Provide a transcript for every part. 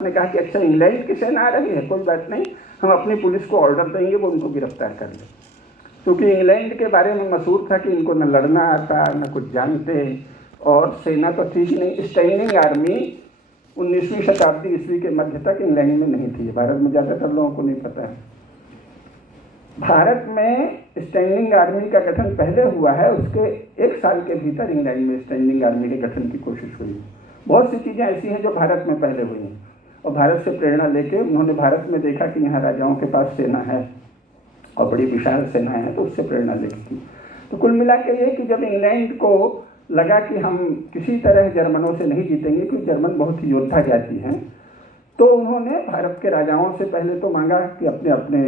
ने कहा कि अच्छा इंग्लैंड की सेना आ रही है, कोई बात नहीं, हम अपनी पुलिस को ऑर्डर देंगे वो उनको गिरफ्तार कर ले। क्योंकि इंग्लैंड के बारे में मशहूर था कि इनको न लड़ना आता न कुछ जानते, और सेना तो थी ही नहीं। स्टैंडिंग आर्मी 19वीं शताब्दी ईस्वी के मध्य तक इंग्लैंड में नहीं थी। भारत में ज़्यादातर लोगों को नहीं पता है। भारत में स्टैंडिंग आर्मी का गठन पहले हुआ है, उसके 1 साल के भीतर इंग्लैंड में स्टैंडिंग आर्मी के गठन की कोशिश हुई। बहुत सी चीज़ें ऐसी हैं जो भारत में पहले हुई हैं, और भारत से प्रेरणा लेके उन्होंने भारत में देखा कि यहाँ राजाओं के पास सेना है और बड़ी विशाल सेनाएं हैं, तो उससे प्रेरणा लेके की। तो कुल मिला के ये कि जब इंग्लैंड को लगा कि हम किसी तरह जर्मनों से नहीं जीतेंगे, क्योंकि जर्मन बहुत ही योद्धा जाति हैं, तो उन्होंने भारत के राजाओं से पहले तो मांगा कि अपने अपने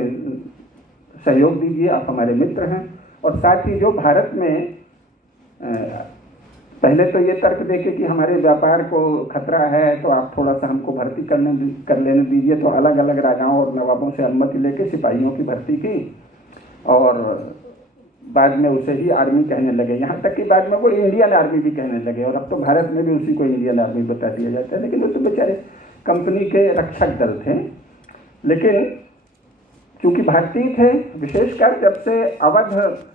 सहयोग दीजिए, आप हमारे मित्र हैं। और साथ ही जो भारत में पहले तो ये तर्क देके कि हमारे व्यापार को खतरा है, तो आप थोड़ा सा हमको भर्ती कर लेने दीजिए। तो अलग अलग राजाओं और नवाबों से अनुमति लेके सिपाहियों की भर्ती की, और बाद में उसे ही आर्मी कहने लगे। यहाँ तक कि बाद में वो इंडियन आर्मी भी कहने लगे, और अब तो भारत में भी उसी को इंडियन आर्मी बता दिया जाता है। लेकिन वो तो बेचारे कंपनी के रक्षक दल थे। लेकिन चूँकि भारतीय थे, विशेषकर जब से अवध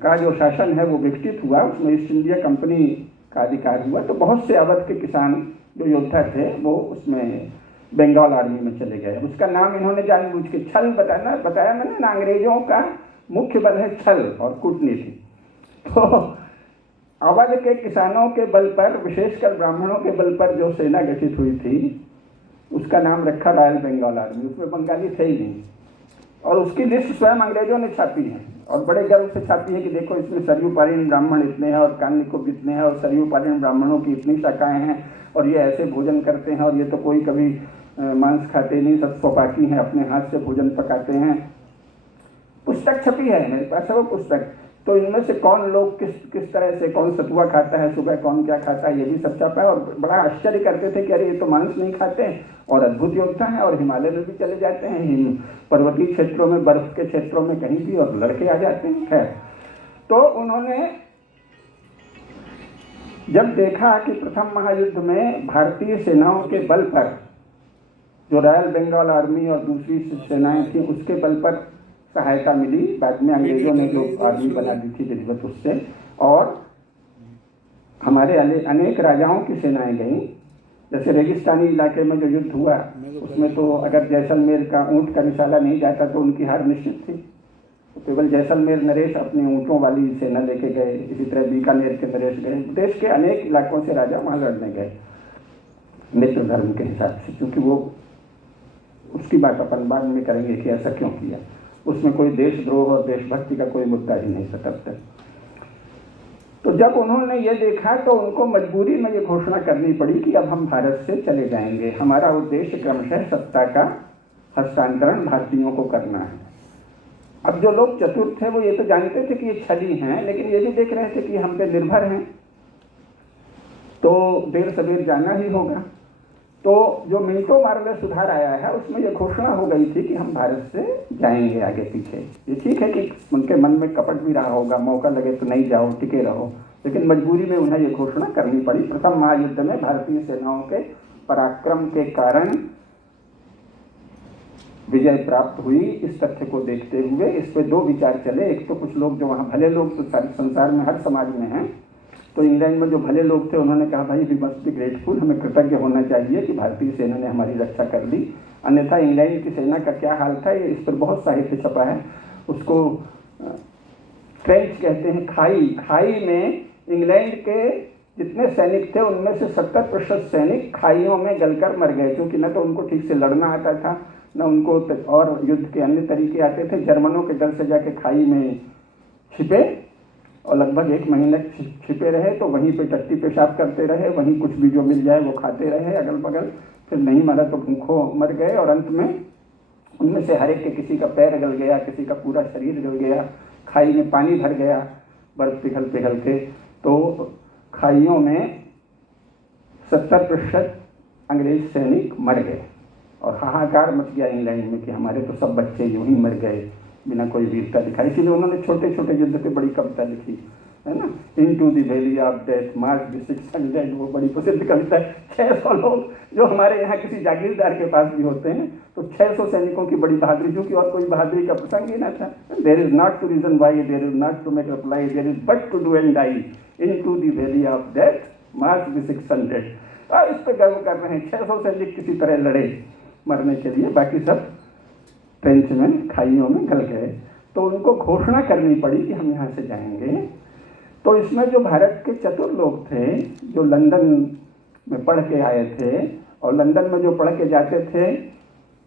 का जो शासन है वो विकसित हुआ, उसमें ईस्ट इंडिया कंपनी का अधिकार हुआ, तो बहुत से अवध के किसान जो योद्धा थे वो उसमें बंगाल आर्मी में चले गए। उसका नाम इन्होंने जानबूझ के छल बताया मैंने ना, अंग्रेजों का मुख्य बल है छल और कूटनीति। तो अवध के किसानों के बल पर, विशेषकर ब्राह्मणों के बल पर जो सेना गठित हुई थी, उसका नाम रखा रॉयल बंगाल आर्मी। उसमें बंगाली थे ही नहीं, और उसकी लिस्ट स्वयं अंग्रेजों ने छापी है, और बड़े गर्व से छापी है कि देखो इसमें सरयूपालीन ब्राह्मण इतने हैं, और कान्निकुब्ज इतने हैं, और सरयूपालीन ब्राह्मणों की इतनी शाखाएं हैं, और ये ऐसे भोजन करते हैं, और ये तो कोई कभी मांस खाते नहीं, सब सोपाकी हैं, अपने हाथ से भोजन पकाते हैं। पुस्तक छपी है मेरे पास है वो पुस्तक। तो इनमें से कौन लोग किस तरह से, कौन सतुआ खाता है सुबह, कौन क्या खाता है, ये भी सब छपा है। और बड़ा आश्चर्य करते थे कि अरे ये तो मांस नहीं खाते, और अद्भुत योद्धा हैं, और हिमालय में भी चले जाते हैं, पर्वतीय क्षेत्रों में, बर्फ के क्षेत्रों में कहीं भी, और लड़के आ जाते हैं। खैर, तो उन्होंने जब देखा कि प्रथम महायुद्ध में भारतीय सेनाओं के बल पर, जो रॉयल बंगाल आर्मी और दूसरी सेनाएं थी उसके बल पर सहायता मिली, बाद में अंग्रेजों ने जो आर्मी बना दी थी विधिवत उससे, और हमारे अनेक राजाओं की सेनाएं गईं। जैसे रेगिस्तानी इलाके में जो युद्ध हुआ, उसमें तो अगर जैसलमेर का ऊंट का निशाला नहीं जाता तो उनकी हार निश्चित थी। तो केवल जैसलमेर नरेश अपने ऊंटों वाली सेना लेके गए, इसी तरह बीकानेर के नरेश गए, देश के अनेक इलाकों से राजा वहाँ लड़ने गए मित्र धर्म के हिसाब से, क्योंकि वो उसकी बात अपन बाद में करेंगे कि ऐसा क्यों किया। उसमें कोई देशद्रोह और देशभक्ति का कोई मुद्दा ही नहीं था तब तक। तो जब उन्होंने ये देखा तो उनको मजबूरी में ये घोषणा करनी पड़ी कि अब हम भारत से चले जाएंगे, हमारा उद्देश्य क्रमशः सत्ता का हस्तांतरण भारतीयों को करना है। अब जो लोग चतुर थे वो ये तो जानते थे कि ये छली हैं, लेकिन ये भी देख रहे थे कि हम पे निर्भर हैं, तो देर सवेर जाना ही होगा। तो जो मिंटो मार्ले सुधार आया है उसमें यह घोषणा हो गई थी कि हम भारत से जाएंगे आगे पीछे। ये ठीक है कि उनके मन में कपट भी रहा होगा, मौका लगे तो नहीं जाओ, टिके रहो, लेकिन मजबूरी में उन्हें ये घोषणा करनी पड़ी। प्रथम महायुद्ध में भारतीय सेनाओं के पराक्रम के कारण विजय प्राप्त हुई। इस तथ्य को देखते हुए इस पे 2 विचार चले। एक तो कुछ लोग जो वहाँ भले लोग तो संसार में हर समाज में हैं, तो इंग्लैंड में जो भले लोग थे उन्होंने कहा भाई वी मस्ट बी ग्रेटफुल, हमें कृतज्ञ होना चाहिए कि भारतीय सेना ने हमारी रक्षा कर दी। अन्यथा इंग्लैंड की सेना का क्या हाल था, ये इस पर बहुत साहित्य छपा है। उसको ट्रेंच कहते हैं, खाई में इंग्लैंड के जितने सैनिक थे उनमें से 70% सैनिक खाइयों में गलकर मर गए, क्योंकि न तो उनको ठीक से लड़ना आता था, न उनको और युद्ध के अन्य तरीके आते थे। जर्मनों के डर से जाके खाई में छिपे, और लगभग 1 महीने छिपे रहे, तो वहीं पे टट्टी पेशाब करते रहे, वहीं कुछ भी जो मिल जाए वो खाते रहे अगल बगल। फिर नहीं मरा तो भूखों मर गए, और अंत में उनमें से हर एक के किसी का पैर गल गया, किसी का पूरा शरीर गल गया, खाई में पानी भर गया बर्फ पिघल पिघल के। तो खाइयों में 70% अंग्रेज सैनिक मर गए, और हाहाकार मच गया इंग्लैंड में कि हमारे तो सब बच्चे यूं ही मर गए बिना कोई वीरता दिखाई। इसलिए उन्होंने छोटे छोटे युद्ध पे बड़ी कविता लिखी, है ना, into the valley of death march the 600, वो बड़ी प्रसिद्ध कविता है। 600 लोग जो हमारे यहाँ किसी जागीरदार के पास भी होते हैं, तो 600 सैनिकों की बड़ी बहादुरी, जो कि और कोई बहादुरी का प्रसंग ही ना था। There is not to reason why, there is not to make reply, there is but to do and die, into the valley of death march the 600। और इस पर गर्व कर रहे हैं, 600 सैनिक किसी तरह लड़े मरने के लिए, बाकी सब ट्रेंच में, खाइयों में गल गए। तो उनको घोषणा करनी पड़ी कि हम यहाँ से जाएंगे। तो इसमें जो भारत के चतुर लोग थे, जो लंदन में पढ़ के आए थे, और लंदन में जो पढ़ के जाते थे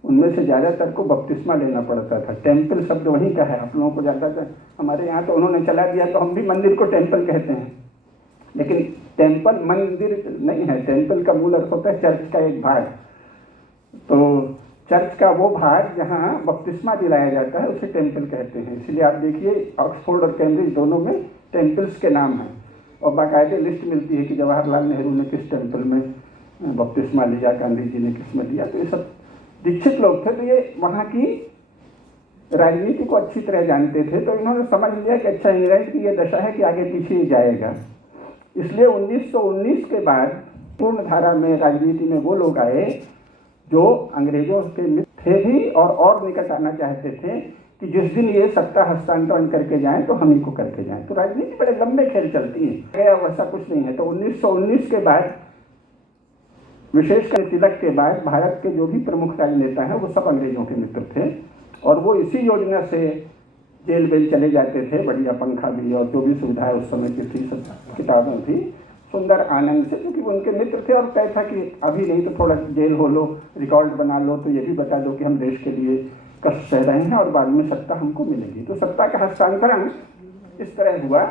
उनमें से ज़्यादातर को बपतिस्मा लेना पड़ता था। टेम्पल शब्द वहीं का है, आप लोगों को ज़्यादातर, हमारे यहाँ तो उन्होंने चला दिया, तो हम भी मंदिर को टेम्पल कहते हैं, लेकिन टेम्पल मंदिर नहीं है। टेम्पल का मूल अर्थ होता है चर्च का एक भाग। तो चर्च का वो भाग जहाँ बपतिस्मा दिलाया जाता है उसे टेम्पल कहते हैं। इसलिए आप देखिए ऑक्सफोर्ड और कैम्ब्रिज दोनों में टेम्पल्स के नाम हैं, और बाकायदे लिस्ट मिलती है कि जवाहरलाल नेहरू ने किस टेम्पल में बपतिस्मा लिया, गांधी जी ने किस में लिया। तो ये सब दीक्षित लोग थे, तो ये वहाँ की राजनीति को अच्छी तरह जानते थे। तो इन्होंने समझ लिया कि अच्छा, इंग्लैंड की ये दशा है कि आगे पीछे ही जाएगा। इसलिए 1919 के बाद पूर्ण धारा में राजनीति में वो लोग आए जो अंग्रेजों के मित्र थे भी और निकट आना चाहते थे कि जिस दिन ये सत्ता हस्तांतरण करके जाएं तो हम ही को करके जाएं। तो राजनीति बड़े लंबे खेल चलती है, वैसा कुछ नहीं है। तो 1919 के बाद, विशेषकर तिलक के बाद, भारत के जो भी प्रमुख राजनेता हैं वो सब अंग्रेजों के मित्र थे, और वो इसी योजना से जेल वेल चले जाते थे, बढ़िया पंखा भी और जो भी सुविधाएं उस समय की थी, सब किताबें थी, सुंदर आनंद से, क्योंकि वो उनके मित्र थे। और तय था कि अभी नहीं तो थोड़ा जेल हो लो, रिकॉर्ड बना लो, तो ये भी बता दो कि हम देश के लिए कष्ट सह रहे हैं और बाद में सत्ता हमको मिलेगी। तो सत्ता का हस्तांतरण इस तरह हुआ।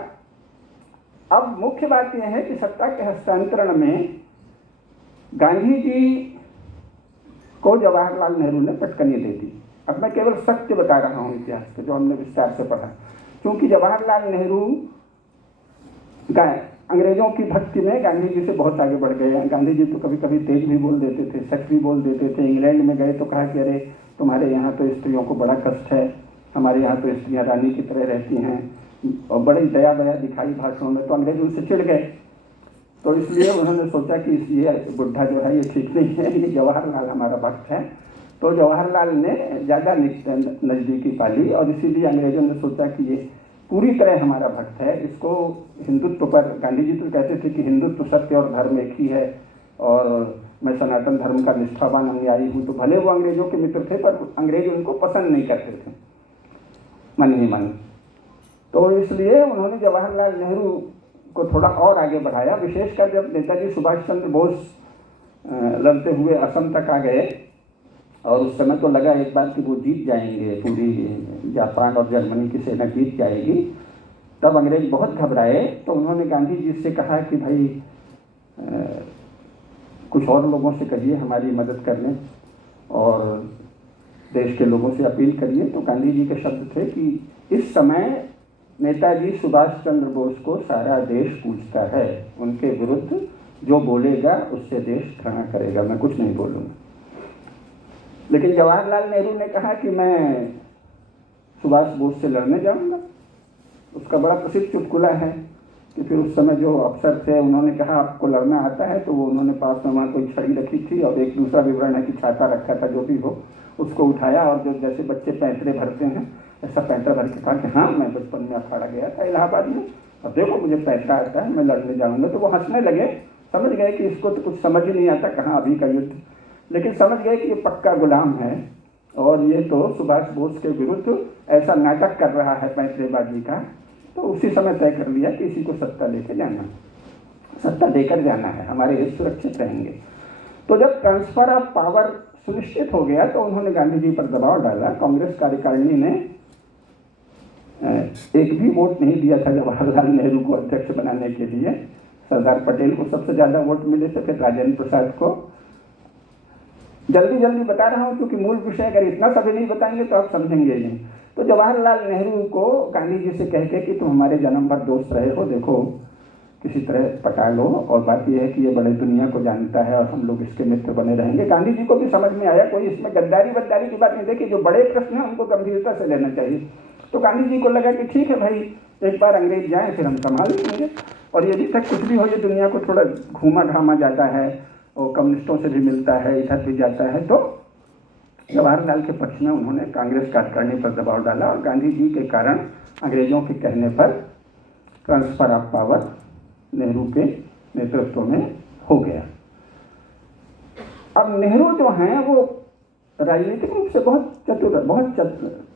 अब मुख्य बात यह है कि सत्ता के हस्तांतरण में गांधी जी को जवाहरलाल नेहरू ने पटकनी दे दी। अब मैं केवल सत्य बता रहा हूँ इतिहास के, जो हमने विस्तार से पढ़ा, क्योंकि जवाहरलाल नेहरू अंग्रेजों की भक्ति में गांधी जी से बहुत आगे बढ़ गए हैं। गांधी जी तो कभी कभी तेज भी बोल देते थे, सच भी बोल देते थे। इंग्लैंड में गए तो कहा कि अरे तुम्हारे यहाँ तो स्त्रियों को बड़ा कष्ट है, हमारे यहाँ तो स्त्रियाँ रानी की तरह रहती हैं, और बड़ी दया दया दिखाई भाषणों में। तो अंग्रेज उनसे चिढ़ गए। तो इसलिए उन्होंने सोचा कि ये बुढ़ा जो है ये ठीक नहीं है, ये जवाहरलाल हमारा भक्त है। तो जवाहरलाल ने ज़्यादा नज़दीकी पाली, और इसीलिए अंग्रेजों ने सोचा कि ये पूरी तरह हमारा भक्त है, इसको हिंदुत्व पर, गांधी जी तो कहते थे कि हिंदुत्व सत्य और धर्म एक ही है, और मैं सनातन धर्म का निष्ठावान अनुयायी हूँ। तो भले वो अंग्रेजों के मित्र थे, पर अंग्रेज उनको पसंद नहीं करते थे मन ही मन। तो इसलिए उन्होंने जवाहरलाल नेहरू को थोड़ा और आगे बढ़ाया। विशेषकर जब नेताजी सुभाष चंद्र बोस लड़ते हुए असम तक आ गए, और उस समय तो लगा एक बार कि वो जीत जाएंगे, पूरी जापान और जर्मनी की सेना जीत जाएगी, तब अंग्रेज बहुत घबराए। तो उन्होंने गांधी जी से कहा कि भाई कुछ और लोगों से कहिए हमारी मदद करने, और देश के लोगों से अपील करिए। तो गांधी जी के शब्द थे कि इस समय नेताजी सुभाष चंद्र बोस को सारा देश पूछता है, उनके विरुद्ध जो बोलेगा उससे देश घृणा करेगा, मैं कुछ नहीं बोलूँगा। लेकिन जवाहरलाल नेहरू ने कहा कि मैं सुभाष बोस से लड़ने जाऊंगा। उसका बड़ा प्रसिद्ध चुटकुला है कि फिर उस समय जो अफसर थे उन्होंने कहा आपको लड़ना आता है, तो वो उन्होंने पास में वहाँ कोई छड़ी रखी थी, और एक दूसरा विवरण है कि छाता रखा था, जो भी हो, उसको उठाया, और जो जैसे बच्चे पैंतरे भरते हैं ऐसा पैंतरा भर के कहा कि हाँ मैं बचपन में अखाड़ा गया था इलाहाबाद में, और देखो मुझे पैंतरा आता है, मैं लड़ने जाऊँगा। तो वो हंसने लगे, समझ गए कि इसको तो कुछ समझ ही नहीं आता, कहाँ अभी का युद्ध, लेकिन समझ गए कि ये पक्का गुलाम है, और ये तो सुभाष बोस के विरुद्ध ऐसा नाटक कर रहा है पैंतरेबाजी का। तो उसी समय तय कर लिया कि इसी को सत्ता लेके जाना, सत्ता देकर जाना है, हमारे हित सुरक्षित रहेंगे। तो जब ट्रांसफर ऑफ पावर सुनिश्चित हो गया तो उन्होंने गांधी जी पर दबाव डाला। कांग्रेस कार्यकारिणी ने एक भी वोट नहीं दिया था जवाहरलाल नेहरू को अध्यक्ष बनाने के लिए। सरदार पटेल को सबसे ज़्यादा वोट मिले थे, फिर राजेंद्र प्रसाद को। जल्दी जल्दी बता रहा हूँ क्योंकि मूल विषय अगर इतना सभी नहीं बताएंगे तो आप समझेंगे नहीं। तो जवाहरलाल नेहरू को गांधी जी से कह के कि तुम हमारे जन्म भर दोस्त रहे हो, देखो किसी तरह पटा लो, और बात यह है कि ये बड़े दुनिया को जानता है और हम लोग इसके मित्र बने रहेंगे। गांधी जी को भी समझ में आया, कोई इसमें गद्दारी वद्दारी की बात नहीं। देखिए जो बड़े प्रश्न हैं उनको गंभीरता से लेना चाहिए। तो गांधी जी को लगा कि ठीक है भाई, एक बार अंग्रेज जाएं फिर हम संभाल लेंगे, और यदि तक कुछ भी हो, ये दुनिया को थोड़ा घूमा घामा जाता है और कम्युनिस्टों से भी मिलता है, इधर भी जाता है। तो जवाहरलाल के पक्ष में उन्होंने कांग्रेस कार्यकारिणी पर दबाव डाला और गांधी जी के कारण अंग्रेजों के कहने पर ट्रांसफर ऑफ पावर नेहरू के नेतृत्व में हो गया। अब नेहरू जो हैं वो राजनीतिक रूप से बहुत चतुर, बहुत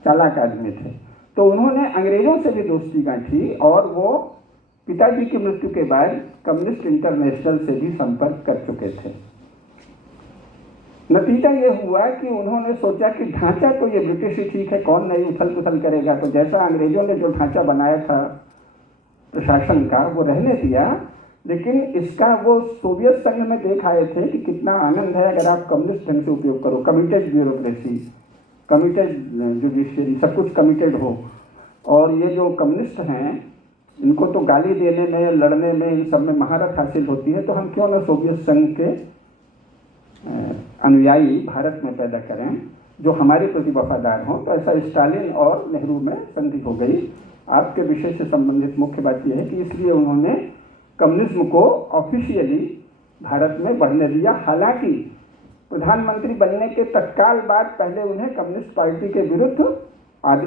चालाक आदमी थे, तो उन्होंने अंग्रेजों से भी दोस्ती गांठी और वो पिताजी की मृत्यु के बाद कम्युनिस्ट इंटरनेशनल से भी संपर्क कर चुके थे। नतीजा ये हुआ कि उन्होंने सोचा कि ढांचा तो ये ब्रिटिश ही ठीक है, कौन नहीं उथल पुथल करेगा, तो जैसा अंग्रेजों ने जो ढांचा बनाया था प्रशासन का वो रहने दिया, लेकिन इसका वो सोवियत संघ में देख आए थे कि कितना आनंद है अगर आप कम्युनिस्ट ढंग से उपयोग करो, कमिटेड ब्यूरोक्रेसी, कमिटेड जुडिशियरी, सब कुछ कमिटेड हो। और ये जो कम्युनिस्ट हैं इनको तो गाली देने में, लड़ने में, इन सब में महारत हासिल होती है, तो हम क्यों ना सोवियत संघ के अनुयायी भारत में पैदा करें जो हमारे प्रति वफादार हों। तो ऐसा स्टालिन और नेहरू में संधि हो गई। आपके विषय से संबंधित मुख्य बात यह है कि इसलिए उन्होंने कम्युनिज्म को ऑफिशियली भारत में बढ़ने दिया। हालांकि प्रधानमंत्री बनने के तत्काल बाद पहले उन्हें कम्युनिस्ट पार्टी के विरुद्ध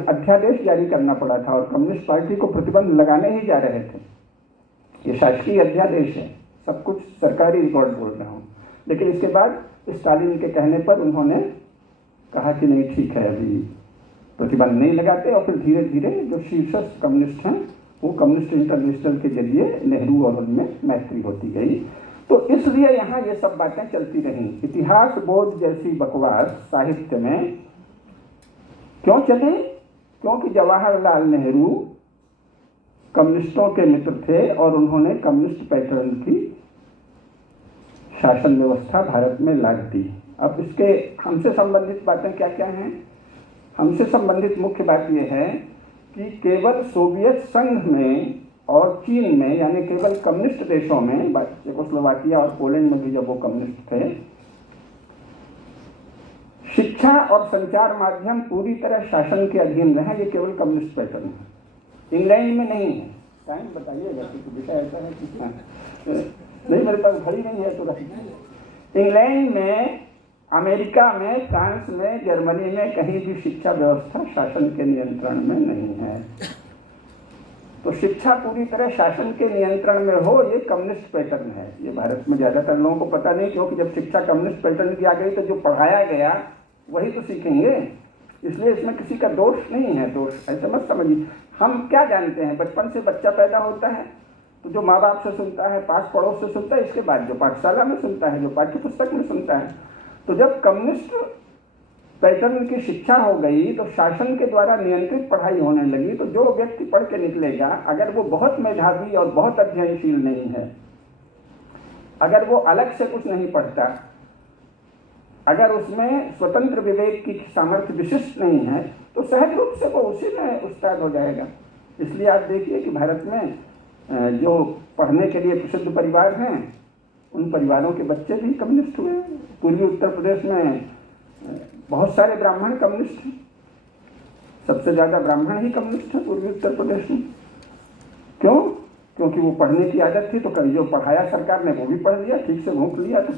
अध्यादेश जारी करना पड़ा था और कम्युनिस्ट पार्टी को प्रतिबंध लगाने ही जा रहे थे। ये शासकीय अध्यादेश है, सब कुछ सरकारी रिकॉर्ड बोल रहा हूँ। लेकिन इसके बाद स्टालिन के कहने पर उन्होंने कहा कि नहीं ठीक है, अभी प्रतिबंध नहीं लगाते, और फिर धीरे धीरे जो शीर्षस्थ कम्युनिस्ट हैं वो कम्युनिस्ट इंटरनेशनल के जरिए नेहरू और उनमें मैत्री होती गई। तो इसलिए यहाँ ये सब बातें चलती रहीं। इतिहास बोध जैसी बकवास साहित्य में क्यों चली? क्योंकि जवाहरलाल नेहरू कम्युनिस्टों के मित्र थे और उन्होंने कम्युनिस्ट पैटर्न की शासन व्यवस्था भारत में ला दी। अब इसके हमसे संबंधित बातें क्या क्या हैं? हमसे संबंधित मुख्य बात यह है कि केवल सोवियत संघ में और चीन में, यानी केवल कम्युनिस्ट देशों में, चेकोस्लोवाकिया और पोलैंड में भी जब वो कम्युनिस्ट थे, शिक्षा और संचार माध्यम पूरी तरह शासन के अधीन रहे। ये केवल कम्युनिस्ट पैटर्न है, इंग्लैंड में नहीं है। टाइम बताइएगा कि विषय ऐसा है कितना नहीं, मेरे पास घड़ी नहीं है तो रही। इंग्लैंड में, अमेरिका में, फ्रांस में, जर्मनी में कहीं भी शिक्षा व्यवस्था शासन के नियंत्रण में नहीं है। तो शिक्षा पूरी तरह शासन के नियंत्रण में हो, ये कम्युनिस्ट पैटर्न है। ये भारत में ज़्यादातर लोगों को पता नहीं, क्योंकि जब शिक्षा कम्युनिस्ट पैटर्न की आ गई तो जो पढ़ाया गया वही तो सीखेंगे। इसलिए इसमें किसी का दोष नहीं है, दोष ऐसे मत समझिए। हम क्या जानते हैं, बचपन से बच्चा पैदा होता है तो जो माँ बाप से सुनता है, पास पड़ोस से सुनता है, इसके बाद जो पाठशाला में सुनता है, जो पाठ्य पुस्तक में सुनता है। तो जब कम्युनिस्ट पैटर्न की शिक्षा हो गई तो शासन के द्वारा नियंत्रित पढ़ाई होने लगी, तो जो व्यक्ति पढ़ के निकलेगा, अगर वो बहुत मेधावी और बहुत अध्ययनशील नहीं है, अगर वो अलग से कुछ नहीं पढ़ता, अगर उसमें स्वतंत्र विवेक की सामर्थ्य विशिष्ट नहीं है, तो सहज रूप से वो उसी में उस्ताद हो जाएगा। इसलिए आप देखिए कि भारत में जो पढ़ने के लिए प्रसिद्ध परिवार हैं, उन परिवारों के बच्चे भी कम्युनिस्ट हुए हैं। पूर्वी उत्तर प्रदेश में बहुत सारे ब्राह्मण कम्युनिस्ट हैं, सबसे ज़्यादा ब्राह्मण ही कम्युनिस्ट हैं पूर्वी उत्तर प्रदेश में। क्यों? क्योंकि वो पढ़ने की आदत थी, तो कभी जो पढ़ाया सरकार ने वो भी पढ़ लिया, ठीक से भूख लिया, तो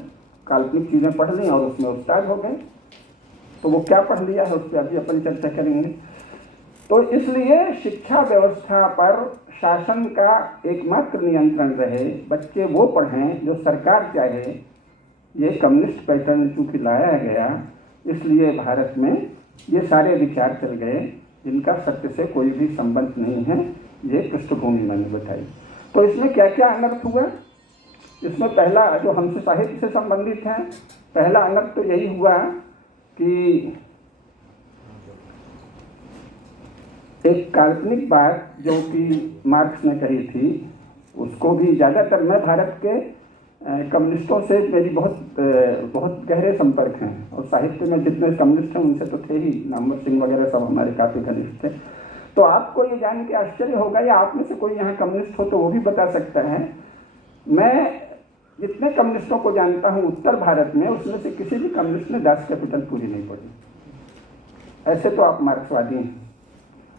काल्पनिक चीज़ें पढ़ ली और उसमें उस्ताद हो गए। तो वो क्या पढ़ लिया है उस पर अभी अपन चर्चा करेंगे। तो इसलिए शिक्षा व्यवस्था पर शासन का एकमात्र नियंत्रण रहे, बच्चे वो पढ़ें जो सरकार चाहे। ये कम्युनिस्ट पैटर्न चूँकि लाया गया, इसलिए भारत में ये सारे विचार चल गए जिनका सत्य से कोई भी संबंध नहीं है। ये पृष्ठभूमि मैंने बताई। तो इसमें क्या क्या अनर्थ हुआ? इसमें पहला जो हमसे साहित्य से संबंधित है, पहला अनर्थ तो यही हुआ कि एक काल्पनिक बात जो कि मार्क्स ने कही थी, उसको भी ज़्यादातर मैं भारत के कम्युनिस्टों से मेरी बहुत गहरे संपर्क हैं, और साहित्य में जितने कम्युनिस्ट हैं उनसे तो थे ही, नामवर सिंह वगैरह सब हमारे काफ़ी घनिष्ठ थे। तो आपको ये जान के आश्चर्य होगा, या आप में से कोई यहाँ कम्युनिस्ट हो तो वो भी बता सकता है। मैं जितने कम्युनिस्टों को जानता हूँ उत्तर भारत में, उसमें से किसी भी कम्युनिस्ट ने दास कैपिटल पूरी नहीं पढ़ी। ऐसे तो आप मार्क्सवादी हैं,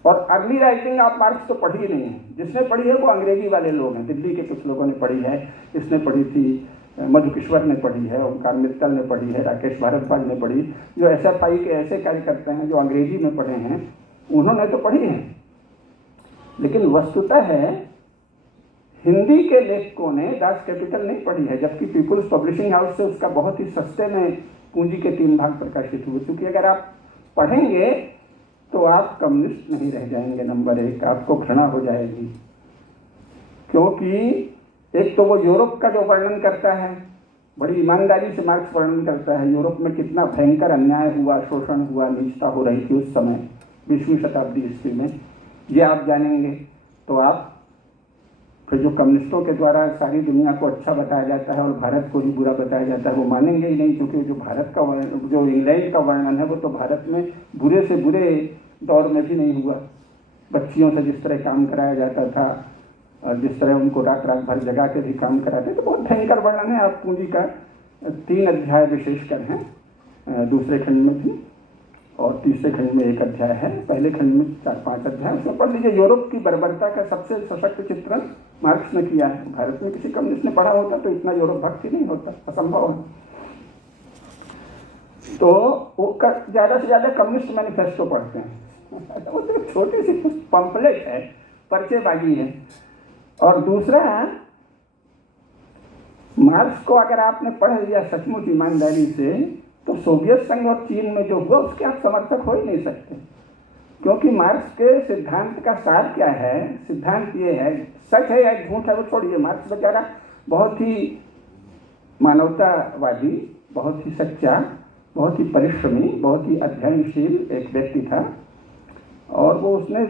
और अर्ली राइटिंग आप मार्क्स तो पढ़ी ही नहीं है, जिसने पढ़ी है वो अंग्रेजी वाले लोग हैं, दिल्ली के कुछ लोगों ने पढ़ी है, इसने पढ़ी थी, मधुकिश्वर ने पढ़ी है, ओंकार मित्तल ने पढ़ी है, राकेश भारद्वाज ने पढ़ी, जो SFI के ऐसे कार्यकर्ता हैं जो अंग्रेजी में पढ़े हैं उन्होंने तो पढ़ी है। लेकिन वस्तुतः है हिंदी के लेखकों ने दास कैपिटल नहीं पढ़ी है, जबकि पीपुल्स पब्लिशिंग हाउस से उसका बहुत ही सस्ते में पूंजी के 3 भाग प्रकाशित हुए। क्योंकि अगर आप पढ़ेंगे तो आप कम्युनिस्ट नहीं रह जाएंगे, नंबर 1 आपको घृणा हो जाएगी। क्योंकि एक तो वो यूरोप का जो वर्णन करता है, बड़ी ईमानदारी से मार्क्स वर्णन करता है यूरोप में कितना भयंकर अन्याय हुआ, शोषण हुआ, नीचता हो रही थी उस समय 20वीं शताब्दी ईस्वी में, ये आप जानेंगे तो आप फिर जो कम्युनिस्टों के द्वारा सारी दुनिया को अच्छा बताया जाता है और भारत को ही बुरा बताया जाता है वो मानेंगे ही नहीं। क्योंकि जो भारत का वर्णन, जो इंग्लैंड का वर्णन है वो तो भारत में बुरे से बुरे दौर में भी नहीं हुआ। बच्चियों से जिस तरह काम कराया जाता था और जिस तरह उनको रात रात भर जगा के भी काम कराते, तो बहुत भयंकर वर्णन है। आप पूंजी का 3 अध्याय विशेषकर हैं, दूसरे खंड में भी और तीसरे खंड में 1 अध्याय है, पहले खंड में 4-5 अध्याय, उसमें पढ़ लीजिए। यूरोप की बर्बरता का सबसे सशक्त चित्रण मार्क्स ने किया है। भारत में किसी कम्युनिस्ट ने पढ़ा होता तो इतना यूरोप भक्ति नहीं होता, असंभव है। तो वो ज़्यादा से ज़्यादा कम्युनिस्ट मैनिफेस्टो पढ़ते हैं वो तो छोटी सी पंपलेट है, पर्चेबाजी है। और दूसरा, मार्क्स को अगर आपने पढ़ लिया सचमुच ईमानदारी से तो सोवियत संघ और चीन में जो हुआ उसके आप समर्थक हो ही नहीं सकते। क्योंकि मार्क्स के सिद्धांत का सार क्या है? सिद्धांत ये है, सच है या झूठ है वो छोड़िए, मार्क्स बेचारा बहुत ही मानवतावादी, बहुत ही सच्चा, बहुत ही परिश्रमी, बहुत ही अध्ययनशील एक व्यक्ति था। और वो उसने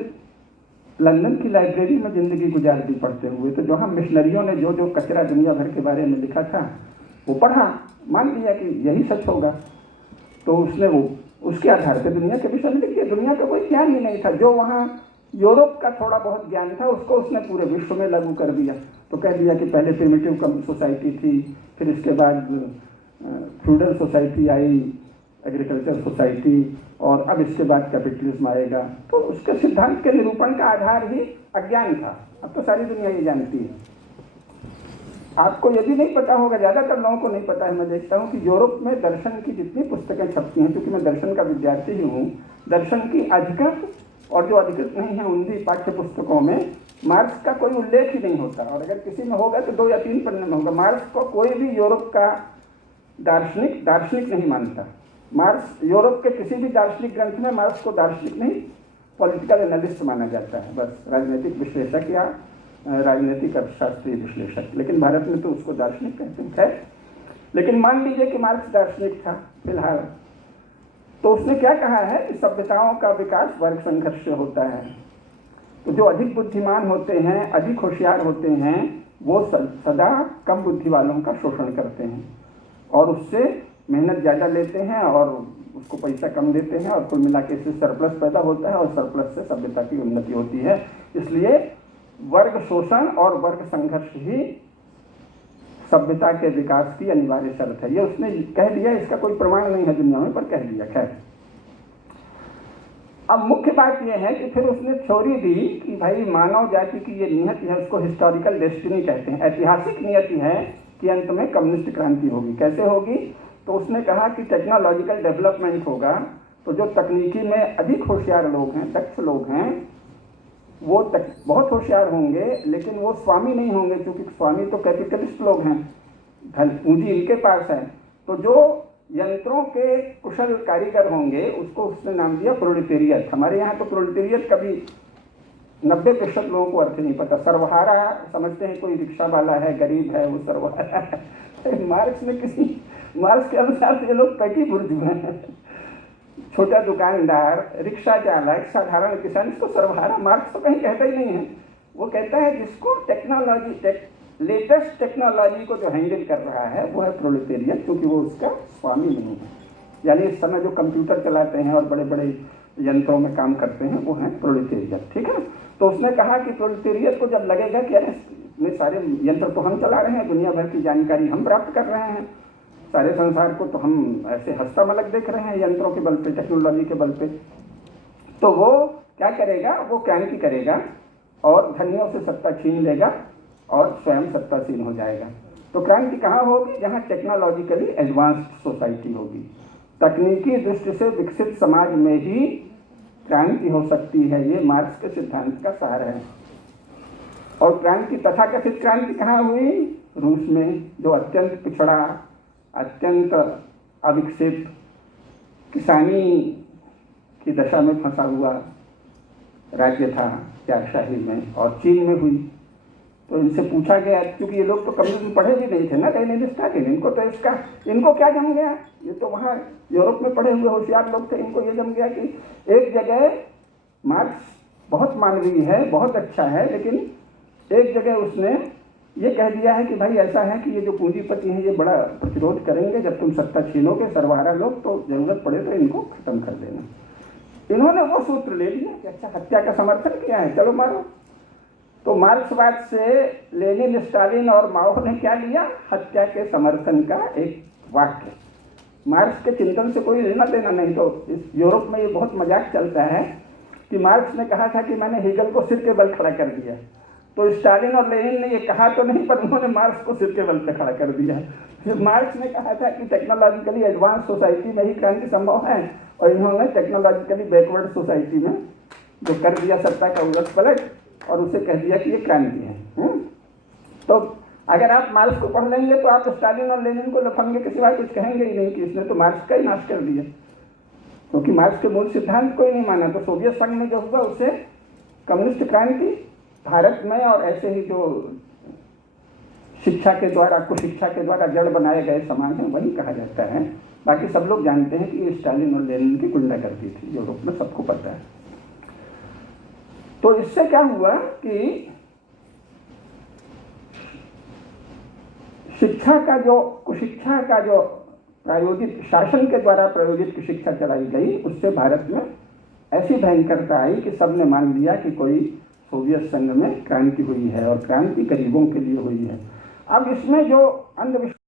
लंदन की लाइब्रेरी में ज़िंदगी गुजार दी पढ़ते हुए। तो जहाँ मिशनरियों ने जो जो कचरा दुनिया भर के बारे में लिखा था वो पढ़ा, मान लिया कि यही सच होगा, तो उसने वो उसके आधार पर दुनिया के विषय में लिख दिया। दुनिया का कोई ज्ञान ही नहीं था, जो वहाँ यूरोप का थोड़ा बहुत ज्ञान था उसको उसने पूरे विश्व में लागू कर दिया। तो कह दिया कि पहले प्रिमिटिव सोसाइटी थी, फिर इसके बाद feudal society I, agriculture society, और अब इसके बाद कैपिटलिज्म आएगा। तो उसके सिद्धांत के निरूपण का आधार ही अज्ञान था। अब तो सारी दुनिया ये जानती है। आपको यदि नहीं पता होगा, ज़्यादातर लोगों को नहीं पता है, मैं देखता हूँ कि यूरोप में दर्शन की जितनी पुस्तकें छपती हैं, क्योंकि मैं दर्शन का विद्यार्थी ही हूँ, दर्शन की अधिकृत और जो अधिकृत नहीं है उनकी पाठ्य पुस्तकों में मार्क्स का कोई उल्लेख ही नहीं होता। और अगर किसी में होगा तो 2 या 3 पन्ने में होगा। मार्क्स को कोई भी यूरोप का दार्शनिक नहीं मानता। मार्क्स यूरोप के किसी भी दार्शनिक ग्रंथ में मार्क्स को दार्शनिक नहीं, पॉलिटिकल एनालिस्ट माना जाता है, बस राजनीतिक विश्लेषक या राजनीतिक अर्थशास्त्रीय विश्लेषक। लेकिन भारत में तो उसको दार्शनिक कहते हैं। लेकिन मान लीजिए कि मार्क्स दार्शनिक था फिलहाल, तो उसने क्या कहा है कि सभ्यताओं का विकास वर्ग संघर्ष से होता है। तो जो अधिक बुद्धिमान होते हैं, अधिक होशियार होते हैं, वो सदा कम बुद्धि वालों का शोषण करते हैं और उससे मेहनत ज़्यादा लेते हैं और उसको पैसा कम देते हैं, और कुल मिला के इससे सरप्लस पैदा होता है और सरप्लस से सभ्यता की उन्नति होती है। इसलिए वर्ग शोषण और वर्ग संघर्ष ही सभ्यता के विकास की अनिवार्य शर्त है। ये उसने कह दिया, इसका कोई प्रमाण नहीं है दुनिया में, पर कह दिया। खैर, अब मुख्य बात यह है कि फिर उसने थ्योरी दी कि भाई मानव जाति की ये नियति है, उसको हिस्टोरिकल डेस्टिनी कहते हैं, ऐतिहासिक नियति है कि अंत में कम्युनिस्ट क्रांति होगी। कैसे होगी? तो उसने कहा कि टेक्नोलॉजिकल डेवलपमेंट होगा, तो जो तकनीकी में अधिक होशियार लोग हैं, दक्ष लोग हैं, वो बहुत होशियार होंगे, लेकिन वो स्वामी नहीं होंगे, क्योंकि स्वामी तो कैपिटलिस्ट लोग हैं, धन पूंजी इनके पास है। तो जो यंत्रों के कुशल कारीगर होंगे उसको उसने नाम दिया प्रोलेटेरियत। हमारे यहाँ तो प्रोलेटेरियत कभी 90% लोगों को अर्थ नहीं पता। सर्वहारा समझते हैं कोई रिक्शा वाला है, गरीब है, वो सर्वहारा है। मार्क्स के अनुसार ये लोग पैटी बुर्जू हैं, छोटा दुकानदार, रिक्शा चालक, साधारण किसान, इसको सर्वहारा मार्क्स तो कहीं कहता ही नहीं है। वो कहता है जिसको लेटेस्ट टेक्नोलॉजी को जो हैंडल कर रहा है वो है प्रोलेटेरियत, क्योंकि वो उसका स्वामी नहीं है। यानी इस समय जो कंप्यूटर चलाते हैं और बड़े बड़े यंत्रों में काम करते हैं वो है प्रोलेटेरियत, ठीक है। तो उसने कहा कि प्रोलेटेरियत को जब लगेगा कि अरे इतने सारे यंत्र तो हम चला रहे हैं, दुनिया भर की जानकारी हम प्राप्त कर रहे हैं, सारे संसार को तो हम ऐसे हस्ता मलक देख रहे हैं यंत्रों के बल पे, टेक्नोलॉजी के बल पे, तो वो क्या करेगा, वो क्रांति करेगा और धनियों से सत्ता छीन लेगा और स्वयं सत्तासीन हो जाएगा। तो क्रांति कहाँ होगी? जहाँ टेक्नोलॉजिकली एडवांस्ड सोसाइटी होगी। तकनीकी दृष्टि से विकसित समाज में ही क्रांति हो सकती है। ये मार्क्स के सिद्धांत का सार है। और क्रांति, तथाकथित क्रांति कहाँ हुई? रूस में, जो अत्यंत पिछड़ा, अत्यंत अविकसित, किसानी की दशा में फंसा हुआ राज्य था त्यागशाही में, और चीन में हुई। तो इनसे पूछा गया, क्योंकि ये लोग तो कम्युनिज्म पढ़े भी नहीं थे ना, लेनिन स्टालिन, इनको तो इनको क्या जम गया? ये तो वहाँ यूरोप में पढ़े हुए होशियार लोग थे। इनको ये जम गया कि एक जगह मार्क्स बहुत मानवीय है, बहुत अच्छा है, लेकिन एक जगह उसने ये कह दिया है कि भाई ऐसा है कि ये जो पूंजीपति हैं ये बड़ा प्रतिरोध करेंगे, जब तुम सत्ता छीनोगे सर्वहारा लोग, तो जरूरत पड़े तो इनको खत्म कर देना। इन्होंने वो सूत्र ले लिया कि अच्छा, हत्या का समर्थन किया है, चलो मारो। तो मार्क्सवाद से लेनिन, स्टालिन और माओ ने क्या लिया? हत्या के समर्थन का एक वाक्य। मार्क्स के चिंतन से कोई लेना देना नहीं। तो इस यूरोप में ये बहुत मजाक चलता है कि मार्क्स ने कहा था कि मैंने हेगल को सिर के बल खड़ा कर दिया। तो स्टालिन और लेनिन ने ये कहा तो नहीं, पर उन्होंने मार्क्स को सिर के बल पे खड़ा कर दिया। फिर मार्क्स ने कहा था कि टेक्नोलॉजिकली एडवांस सोसाइटी में ही क्रांति संभव है, और इन्होंने टेक्नोलॉजिकली बैकवर्ड सोसाइटी में जो कर दिया सत्ता का उलट पलट, और उसे कह दिया कि ये क्रांति है। तो अगर आप मार्क्स को पढ़ लेंगे तो आप स्टालिन और लेनिन को लफंगे के सिवाय कुछ कहेंगे ही नहीं कि इसने तो मार्क्स का ही नाश कर दिया, क्योंकि मार्क्स के मूल सिद्धांत को ही नहीं माना। तो सोवियत संघ में जो हुआ उसे कम्युनिस्ट क्रांति, भारत में और ऐसे ही जो शिक्षा के द्वारा, कुशिक्षा के द्वारा जड़ बनाए गए समाज हैं, वही कहा जाता है। बाकी सब लोग जानते हैं कि ये स्टालिन और लेनिन की गुंडागर्दी थी, यूरोप में सबको पता है। तो इससे क्या हुआ कि शिक्षा का जो, कुशिक्षा का जो प्रायोजित, शासन के द्वारा प्रायोजित शिक्षा चलाई गई, उससे भारत में ऐसी भयंकरता आई कि सबने मान लिया कि कोई सोवियत संघ में क्रांति हुई है, और क्रांति गरीबों के लिए हुई है। अब इसमें जो अंधविश्वास